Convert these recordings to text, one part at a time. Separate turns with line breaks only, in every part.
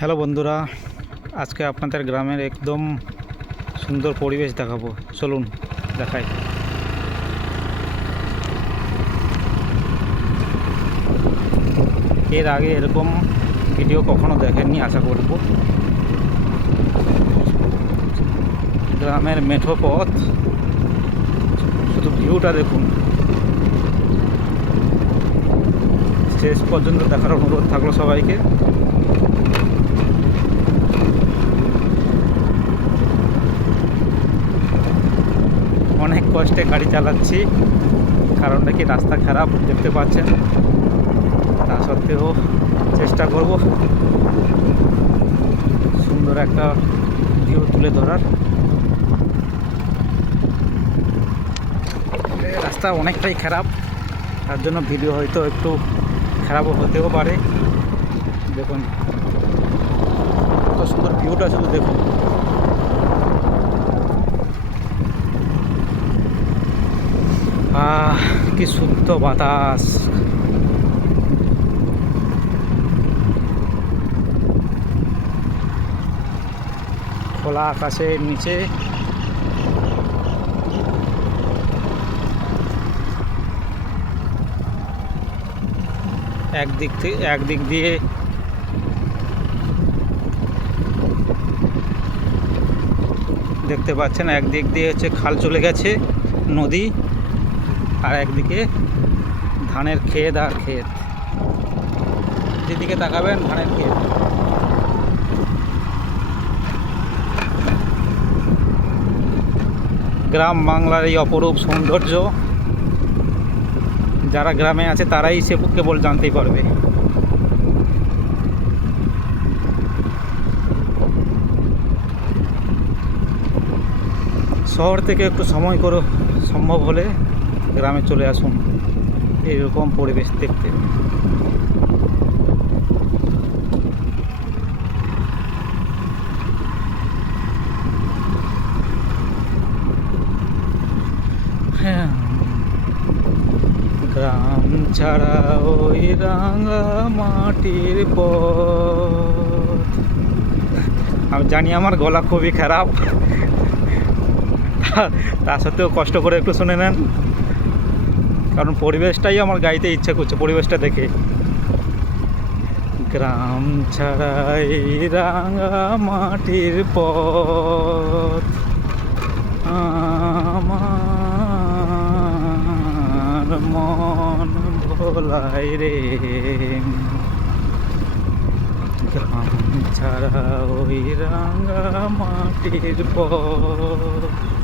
Hello বন্ধুরা, আজকে আপনাদের গ্রামের একদম সুন্দর পরিবেশ দেখাবো। চলুন, দেখাই। এর আগে এরকম ভিডিও কখনো দেখেননি, আশা করব। গ্রামের মেঠো পথ, শুধু ভিউটা দেখুন। শেষ পর্যন্ত দেখার অনুরোধ থাকল সবাইকে। অনেক কষ্টে গাড়ি চালাচ্ছি। কারণটা কি রাস্তা খারাপ দেখতে পাচ্ছেন? তা সত্ত্বেও চেষ্টা করব। সুন্দর একটা ভিউ তুলে ধরার। রাস্তা অনেকটাই খারাপ। তার জন্য ভিডিও হয়তো একটু খারাপও হতেও পারে। দেখুন, কত সুন্দর ভিউটা শুধু দেখুন। কি শুদ্ধ বাতাস? খোলা আকাশের নিচে। একদিক থেকে একদিক দিয়ে। দেখতে পাচ্ছেন, একদিক দিয়ে হচ্ছে খাল চলে গেছে, নদী। আর একদিকে ধানের ক্ষেত আর ক্ষেত। যেদিকে তাকাবেন, ধানের ক্ষেত। গ্রাম বাংলার এই অপরূপ সৌন্দর্য, যারা গ্রামে আছে, তারাই সে কেবল জানতেই পারবে। শহর থেকে একটু সময় করে, সম্ভব হলে। গ্রামে চলে আসুন। এরকম পরিবেশ দেখতে। হ্যাঁ। গ্রাম ছাড়া ওই রাঙা মাটির আমি জানি আমার গলা খুবই খারাপ। তা সত্ত্বেও কষ্ট করে একটু শুনে নেন। কারণ পরিবেশটাই আমার গাইতে ইচ্ছা করছে, পরিবেশটা দেখে। গ্রাম ছাড়াই রাঙা মাটির পথ। আমার মন ভোলাই রে। গ্রাম ছাড়া ওই রাঙা মাটির পথ।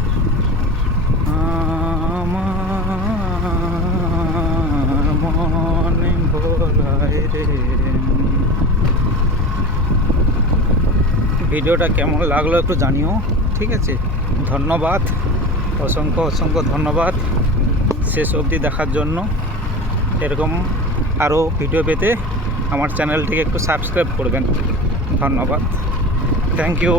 ভিডিওটা কেমন লাগল একটু জানিও, ঠিক আছে? ধন্যবাদ, অসংখ্য অসংখ্য ধন্যবাদ, শেষ অবধি দেখার জন্য। এরকম আরও ভিডিও পেতে আমার চ্যানেলটিকে একটু সাবস্ক্রাইব করবেন। ধন্যবাদ। Thank you